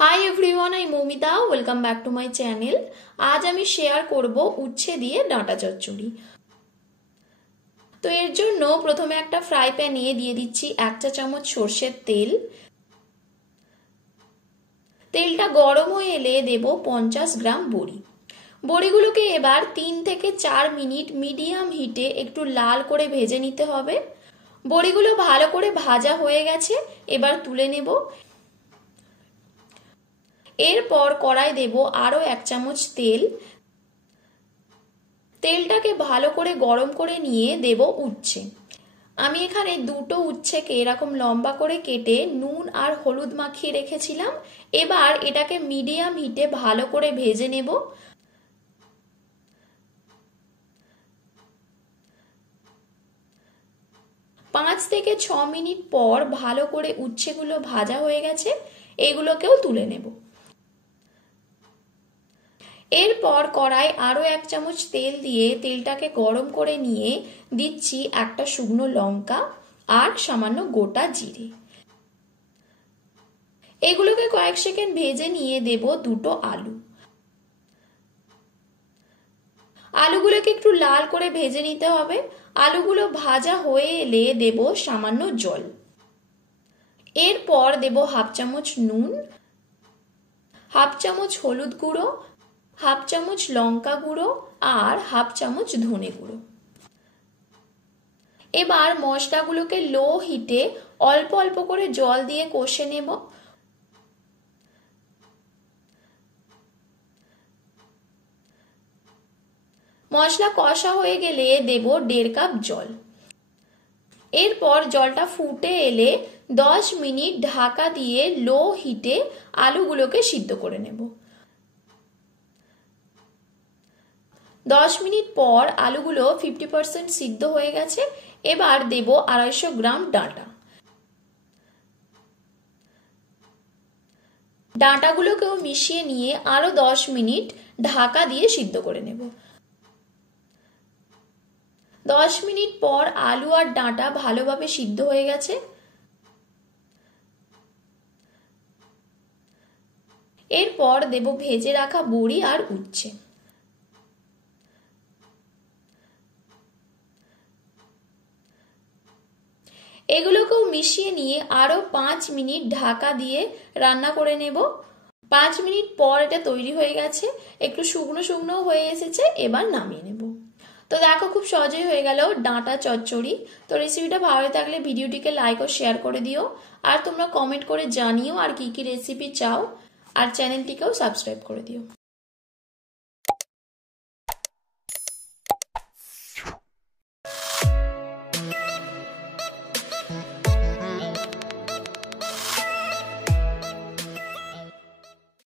Hi everyone, I Moumita. Welcome back to my channel. আজ আমি share করব উচ্ছে দিয়ে ডাঁটা চচ্চড়ি। তো এর জন্য প্রথমে একটা ফ্রাই প্যানে দিয়ে দিচ্ছি 1 চা চামচ সর্ষের তেল। তেলটা গরম হয়ে এলে দেব 50 গ্রাম বড়ি। বড়িগুলোকে এবার 3 থেকে 4 মিনিট মিডিয়াম হিটে একটু লাল করে ভেজে নিতে হবে। বড়িগুলো ভালো করে ভাজা হয়ে গেছে, এবার তুলে নেব। এরপর কড়াই দেব আরো 1 চামচ তেল। তেলটাকে ভালো করে গরম করে নিয়ে দেব উচ্ছে। আমি এখানে দুটো উচ্ছেকে এরকম লম্বা করে কেটে নুন আর হলুদ মাখিয়ে রেখেছিলাম। এবার এটাকে মিডিয়াম হিটে ভালো করে ভেজে নেব। পাঁচ থেকে 6 মিনিট পর ভালো করে উচ্ছেগুলো ভাজা হয়ে গেছে, এগুলোকেও তুলে নেব। এরপর কড়াই আরো 1 চামচ তেল দিয়ে তেলটাকে গরম করে নিয়ে দিচ্ছি একটা শুকনো লঙ্কা আর সামান্য গোটা জিরে। এগুলোকে কয়েক সেকেন্ড ভেজে নিয়ে দেব দুটো আলু। আলুগুলোকে একটু লাল করে ভেজে নিতে হবে। আলুগুলো ভাজা হয়ে এলে দেব সামান্য জল। এরপর দেব 1/2 চামচ নুন, 1/2 চামচ হলুদ গুঁড়ো, 1/2 চামচ লঙ্কা গুঁড়ো আর 1/2 চামচ ধনে গুঁড়ো। এবার মশলাগুলোকে লো হিটে অল্প অল্প করে জল দিয়ে কষে নেব। মশলা কষা হয়ে গেলে দেব 1.5 কাপ জল। এরপর জলটা ফুটে এলে 10 মিনিট ঢাকা দিয়ে লো হিটে আলুগুলোকে সিদ্ধ করে নেব। 10 মিনিট পর আলুগুলো 50% সিদ্ধ হয়ে গেছে। এবার দেব 250 গ্রাম ডাঁটা। ডাঁটাগুলোকেও মিশিয়ে নিয়ে আরো 10 মিনিট ঢাকা দিয়ে সিদ্ধ করে নেব। 10 মিনিট পর আলু আর ডাঁটা ভালোভাবে সিদ্ধ হয়ে গেছে। এরপর দেব ভেজে রাখা বড়ি আর উচ্ছে। এগুলোকেও মিশিয়ে নিয়ে আরো 5 মিনিট ঢাকা দিয়ে রান্না করে নেব। 5 মিনিট পর এটা তৈরি হয়ে গেছে, একটু শুকনো শুকনো হয়ে এসেছে। এবার নামিয়ে নেব। তো দেখো, খুব সহজেই হয়ে গেল ডাঁটা চচ্চড়ি। তো রেসিপিটা ভালো থাকলে ভিডিওটিকে লাইক ও শেয়ার করে দিও। আর তোমরা কমেন্ট করে জানিও আর কি কি রেসিপি চাও। আর চ্যানেলটিকেও সাবস্ক্রাইব করে দিও।